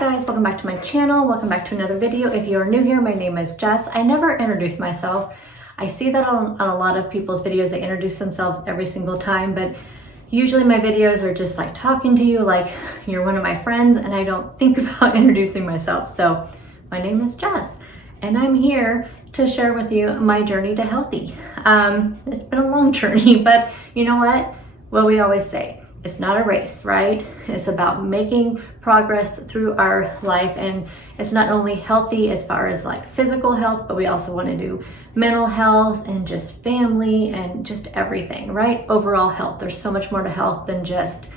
Guys, welcome back to my channel. Welcome back to another video. If you are new here, my name is Jess. I never introduce myself. I see that on a lot of people's videos. They introduce themselves every single time, but usually my videos are just like talking to you like you're one of my friends, and I don't think about introducing myself. So my name is Jess, and I'm here to share with you my journey to healthy. It's been a long journey, but you know what we always say, it's not a race, right? It's about making progress through our life, and it's not only healthy as far as like physical health, but we also want to do mental health and just family and just everything, right? Overall health. There's so much more to health than just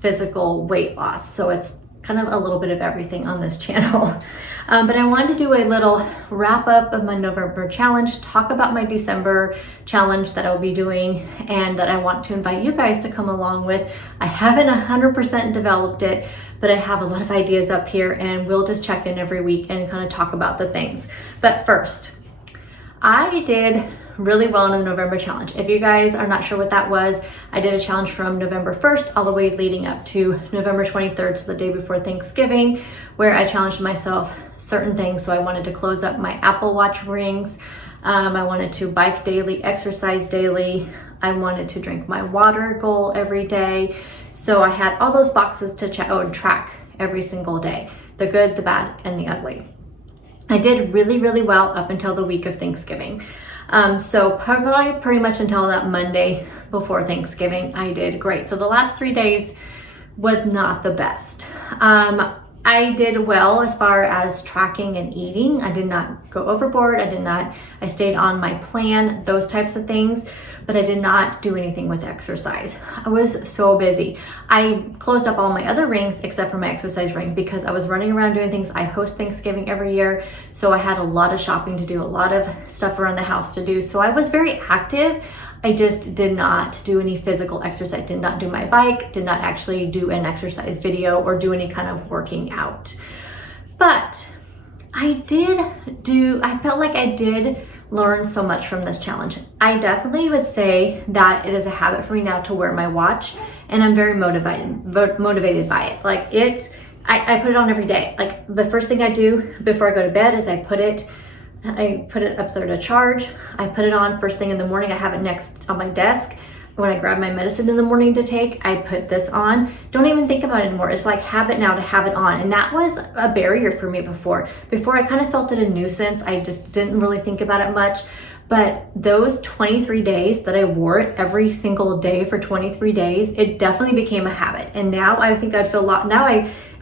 physical weight loss. So it's kind of a little bit of everything on this channel. But I wanted to do a little wrap up of my November challenge, talk about my December challenge that I'll be doing and that I want to invite you guys to come along with. I haven't 100% developed it, but I have a lot of ideas up here, and we'll just check in every week and kind of talk about the things. But first, I did really well in the November challenge. If you guys are not sure what that was, I did a challenge from November 1st all the way leading up to November 23rd, so the day before Thanksgiving, where I challenged myself certain things. So I wanted to close up my Apple Watch rings. I wanted to bike daily, exercise daily. I wanted to drink my water goal every day. So I had all those boxes to track every single day, the good, the bad, and the ugly. I did really well up until the week of Thanksgiving. So probably pretty much until that Monday before Thanksgiving, I did great. So the last 3 days was not the best. I did well as far as tracking and eating. I did not go overboard. I stayed on my plan, those types of things, but I did not do anything with exercise. I was so busy. I closed up all my other rings except for my exercise ring because I was running around doing things. I host Thanksgiving every year, so I had a lot of shopping to do, a lot of stuff around the house to do. So I was very active. I just did not do any physical exercise, did not do my bike, did not actually do an exercise video or do any kind of working out. But I felt like I did learn so much from this challenge. I definitely would say that it is a habit for me now to wear my watch, and I'm very motivated by it. Like I put it on every day. Like the first thing I do before I go to bed is I put it up there to charge. I put it on first thing in the morning. I have it next on my desk. When I grab my medicine in the morning to take, I put this on. Don't even think about it anymore. It's like habit now to have it on. And that was a barrier for me before. Before I kind of felt it a nuisance. I just didn't really think about it much. But those 23 days that I wore it every single day for 23 days, it definitely became a habit. And now I think I'd feel a lot,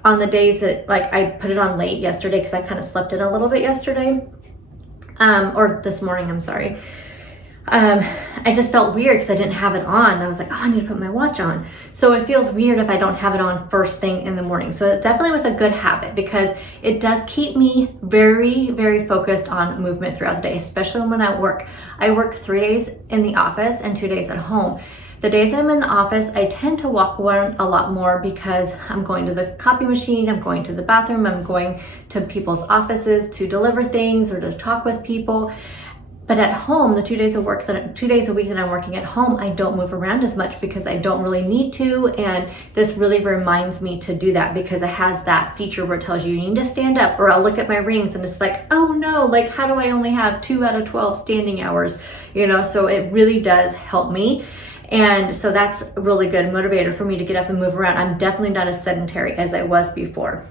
on the days that like I put it on late yesterday because I kind of slept in a little bit yesterday. Or this morning, I'm sorry. I just felt weird because I didn't have it on. I was like, oh, I need to put my watch on. So it feels weird if I don't have it on first thing in the morning. So it definitely was a good habit because it does keep me very focused on movement throughout the day, especially when I work. I work 3 days in the office and 2 days at home. The days I'm in the office, I tend to walk around a lot more because I'm going to the copy machine, I'm going to the bathroom, I'm going to people's offices to deliver things or to talk with people. But at home, the 2 days a week that I'm working at home, I don't move around as much because I don't really need to. And this really reminds me to do that because it has that feature where it tells you need to stand up, or I'll look at my rings and it's like, oh no, like how do I only have 2 out of 12 standing hours? So it really does help me. And so that's a really good motivator for me to get up and move around. I'm definitely not as sedentary as I was before.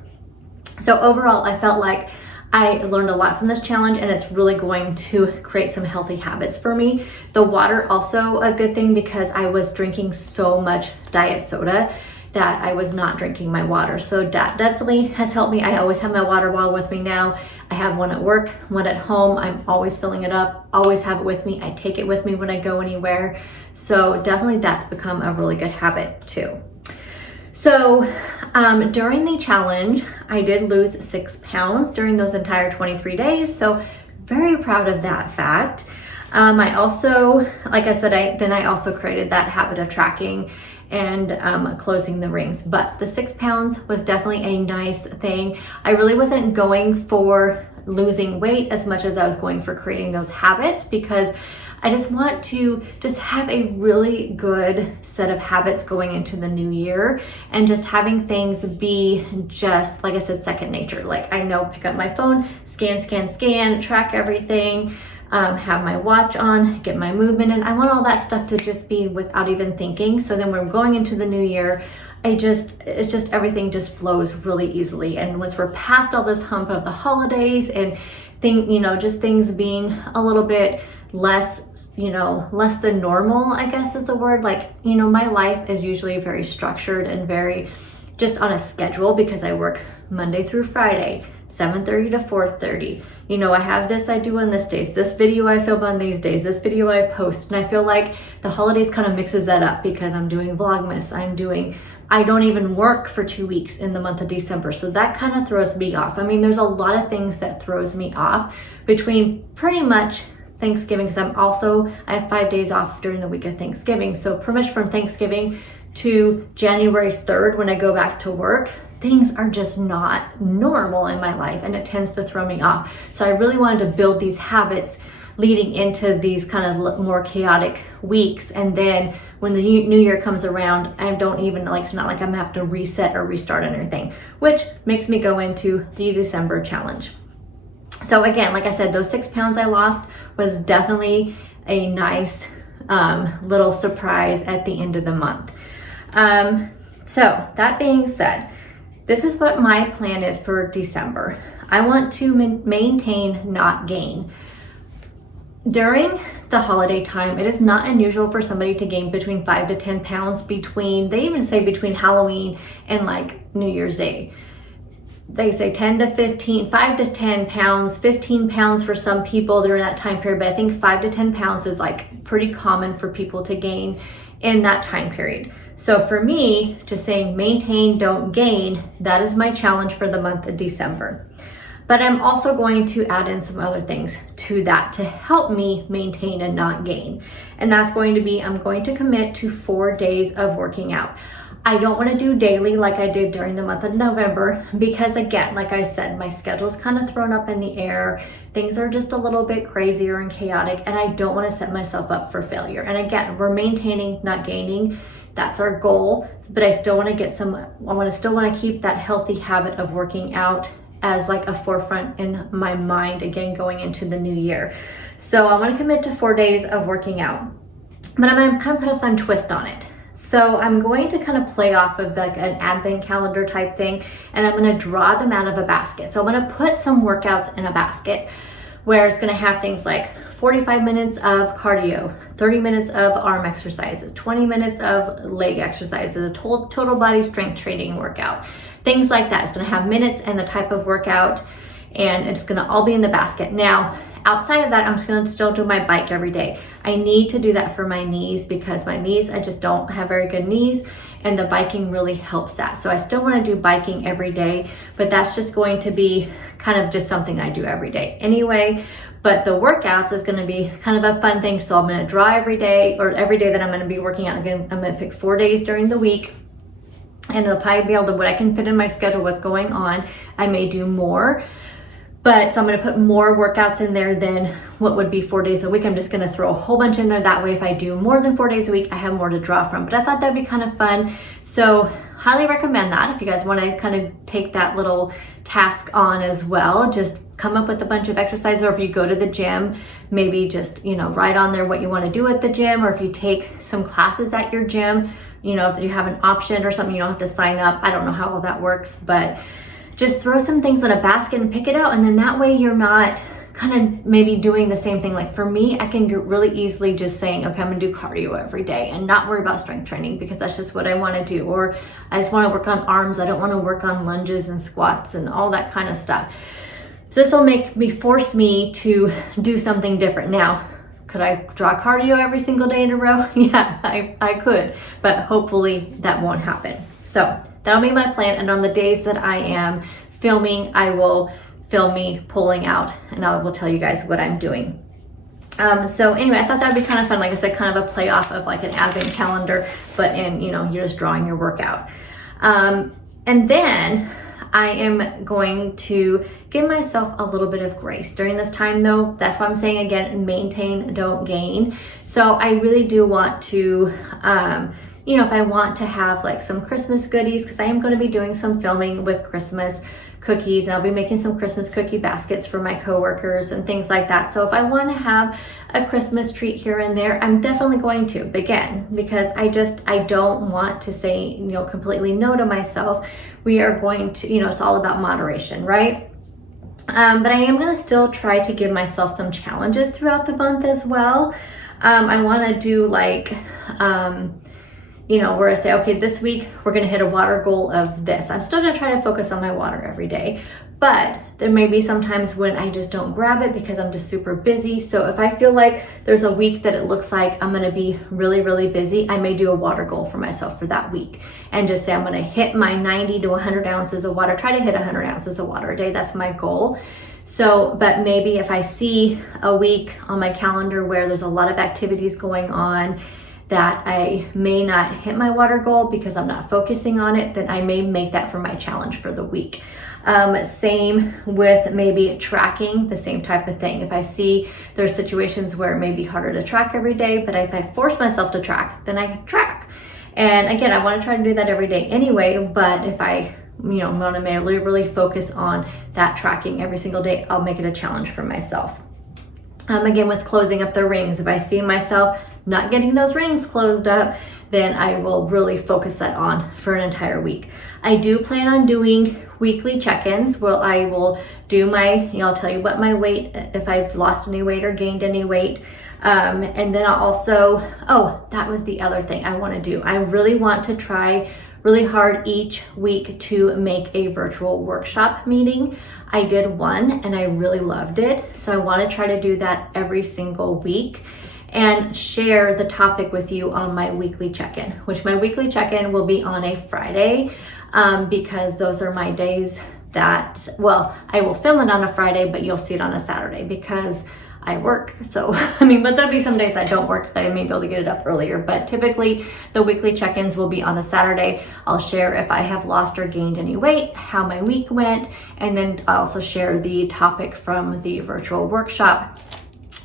So overall, I felt like I learned a lot from this challenge, and it's really going to create some healthy habits for me. The water also a good thing because I was drinking so much diet soda that I was not drinking my water. So that definitely has helped me. I always have my water bottle with me now. I have one at work, one at home. I'm always filling it up, always have it with me. I take it with me when I go anywhere. So definitely that's become a really good habit too. So during the challenge, I did lose 6 pounds during those entire 23 days. So very proud of that fact. I also, like I said, I also created that habit of tracking and closing the rings. But the 6 pounds was definitely a nice thing. I really wasn't going for losing weight as much as I was going for creating those habits, because I just want to just have a really good set of habits going into the new year, and just having things be just, like I said, second nature. Like, I know, pick up my phone, scan, track everything, have my watch on, get my movement in. I want all that stuff to just be without even thinking. So then when we're going into the new year, it's just everything just flows really easily. And once we're past all this hump of the holidays and just things being a little bit less than normal, I guess is the word. Like, my life is usually very structured and very just on a schedule, because I work Monday through Friday, 7:30 to 4:30. I have this I do on this days, this video I film on these days, this video I post. And I feel like the holidays kind of mixes that up, because I'm doing Vlogmas, I don't even work for 2 weeks in the month of December. So that kind of throws me off. I mean, there's a lot of things that throws me off between pretty much Thanksgiving, because I have 5 days off during the week of Thanksgiving. So pretty much from Thanksgiving to January 3rd, when I go back to work, things are just not normal in my life, and it tends to throw me off. So I really wanted to build these habits leading into these kind of more chaotic weeks. And then when the new year comes around, I don't even it's not like I'm gonna have to reset or restart anything, which makes me go into the December challenge. So again, like I said, those 6 pounds I lost was definitely a nice little surprise at the end of the month. So that being said, this is what my plan is for December. I want to maintain, not gain. During the holiday time, it is not unusual for somebody to gain between 5 to 10 pounds they even say between Halloween and like New Year's Day. They say 10 to 15, 5 to 10 pounds, 15 pounds for some people during that time period. But I think 5 to 10 pounds is like pretty common for people to gain in that time period. So for me, just saying maintain, don't gain, that is my challenge for the month of December. But I'm also going to add in some other things to that to help me maintain and not gain. And that's going to be, I'm going to commit to 4 days of working out. I don't want to do daily like I did during the month of November, because again, like I said, my schedule's kind of thrown up in the air. Things are just a little bit crazier and chaotic, and I don't want to set myself up for failure. And again, we're maintaining, not gaining. That's our goal, but I still want to keep that healthy habit of working out as like a forefront in my mind, again, going into the new year. So I want to commit to 4 days of working out, but I'm going to kind of put a fun twist on it. So I'm going to kind of play off of like an advent calendar type thing, and I'm going to draw them out of a basket. So I'm going to put some workouts in a basket where it's going to have things like 45 minutes of cardio, 30 minutes of arm exercises, 20 minutes of leg exercises, a total body strength training workout, things like that. It's going to have minutes and the type of workout, and it's going to all be in the basket. Now, outside of that, I'm just going to still do my bike every day. I need to do that for my knees, because my knees, I just don't have very good knees, and the biking really helps that. So I still want to do biking every day, but that's just going to be kind of just something I do every day anyway. But the workouts is going to be kind of a fun thing. So I'm going to draw every day, or every day that I'm going to be working out. Again, I'm going to pick 4 days during the week, and it'll probably be able to, what I can fit in my schedule, what's going on. I may do more, but so I'm going to put more workouts in there than what would be 4 days a week. I'm just going to throw a whole bunch in there. That way, if I do more than 4 days a week, I have more to draw from. But I thought that'd be kind of fun. So highly recommend that. If you guys want to kind of take that little task on as well, just come up with a bunch of exercises. Or if you go to the gym, maybe just, write on there what you want to do at the gym. Or if you take some classes at your gym, if you have an option or something, you don't have to sign up. I don't know how all that works, but just throw some things in a basket and pick it out. And then that way you're not kind of maybe doing the same thing. Like for me, I can get really easily just saying, okay, I'm gonna do cardio every day and not worry about strength training, because that's just what I want to do. Or I just want to work on arms. I don't want to work on lunges and squats and all that kind of stuff. So this will force me to do something different. Now, could I draw cardio every single day in a row? Yeah, I could, but hopefully that won't happen. So that'll be my plan. And on the days that I am filming, I will film me pulling out, and I will tell you guys what I'm doing. So anyway, I thought that'd be kind of fun. Like I said, kind of a play off of like an advent calendar, but you're just drawing your workout. And then I am going to give myself a little bit of grace during this time though. That's why I'm saying again, maintain, don't gain. So I really do want to, if I want to have like some Christmas goodies, because I am going to be doing some filming with Christmas cookies, and I'll be making some Christmas cookie baskets for my coworkers and things like that. So if I want to have a Christmas treat here and there, I'm definitely going to, again, because I don't want to say, completely no to myself. We are going to, it's all about moderation, right? But I am going to still try to give myself some challenges throughout the month as well. I want to do like, where I say, okay, this week we're gonna hit a water goal of this. I'm still gonna try to focus on my water every day, but there may be some times when I just don't grab it because I'm just super busy. So if I feel like there's a week that it looks like I'm gonna be really, really busy, I may do a water goal for myself for that week and just say I'm gonna hit my 90 to 100 ounces of water, try to hit 100 ounces of water a day. That's my goal. So, but maybe if I see a week on my calendar where there's a lot of activities going on that I may not hit my water goal because I'm not focusing on it, then I may make that for my challenge for the week. Same with maybe tracking, the same type of thing. If I see there's situations where it may be harder to track every day, but if I force myself to track, then I track. And again, I want to try to do that every day anyway, but if I want to really focus on that tracking every single day, I'll make it a challenge for myself. Again, with closing up the rings, if I see myself not getting those rings closed up, then I will really focus that on for an entire week. I do plan on doing weekly check-ins where I will do I'll tell you what my weight, if I've lost any weight or gained any weight. And then I'll also, that was the other thing I want to do. I really want to try really hard each week to make a virtual workshop meeting. I did one and I really loved it. So I want to try to do that every single week and share the topic with you on my weekly check-in, which my weekly check-in will be on a Friday because those are my days that, I will film it on a Friday, but you'll see it on a Saturday because I work. So, but there'll be some days I don't work that I may be able to get it up earlier, but typically the weekly check-ins will be on a Saturday. I'll share if I have lost or gained any weight, how my week went, and then I also share the topic from the virtual workshop.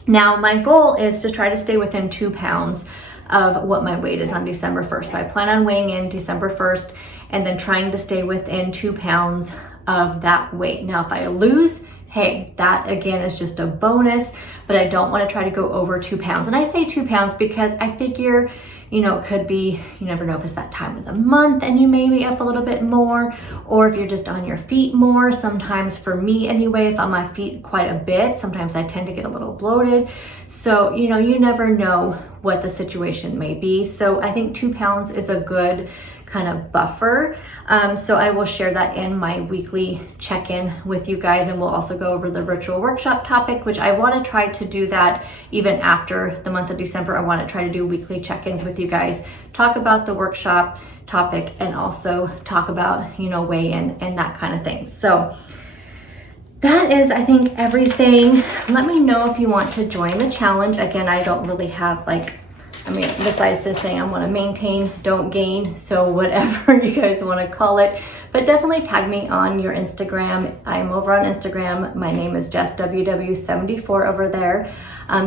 Now, my goal is to try to stay within 2 pounds of what my weight is on December 1st. So I plan on weighing in December 1st and then trying to stay within 2 pounds of that weight. Now, if I lose, hey, that again is just a bonus, but I don't want to try to go over 2 pounds. And I say 2 pounds because I figure, it could be, you never know if it's that time of the month and you may be up a little bit more, or if you're just on your feet more. Sometimes for me anyway, if I'm on my feet quite a bit, sometimes I tend to get a little bloated. So, you never know what the situation may be. So I think 2 pounds is a good kind of buffer. So I will share that in my weekly check-in with you guys, and we'll also go over the virtual workshop topic, which I want to try to do that even after the month of December. I want to try to do weekly check-ins with you guys, talk about the workshop topic, and also talk about, weigh-in and that kind of thing. So that is, I think, everything. Let me know if you want to join the challenge. Again, I don't really have besides this saying I want to maintain, don't gain, so whatever you guys want to call it, but definitely tag me on your Instagram. I'm over on Instagram. My name is JessWW74 over there.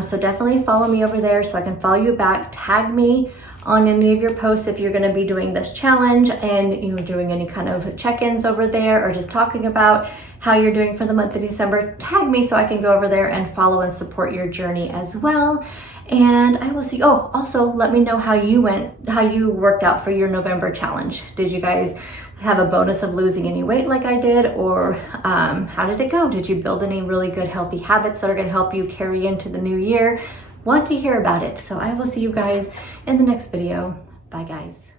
So definitely follow me over there so I can follow you back. Tag me on any of your posts if you're going to be doing this challenge and you're doing any kind of check-ins over there or just talking about how you're doing for the month of December. Tag me so I can go over there and follow and support your journey as well. And I will see. Also let me know how you worked out for your November challenge. Did you guys have a bonus of losing any weight like I did, or how did it go? Did you build any really good healthy habits that are going to help you carry into the new year? Want to hear about it. So I will see you guys in the next video. Bye guys.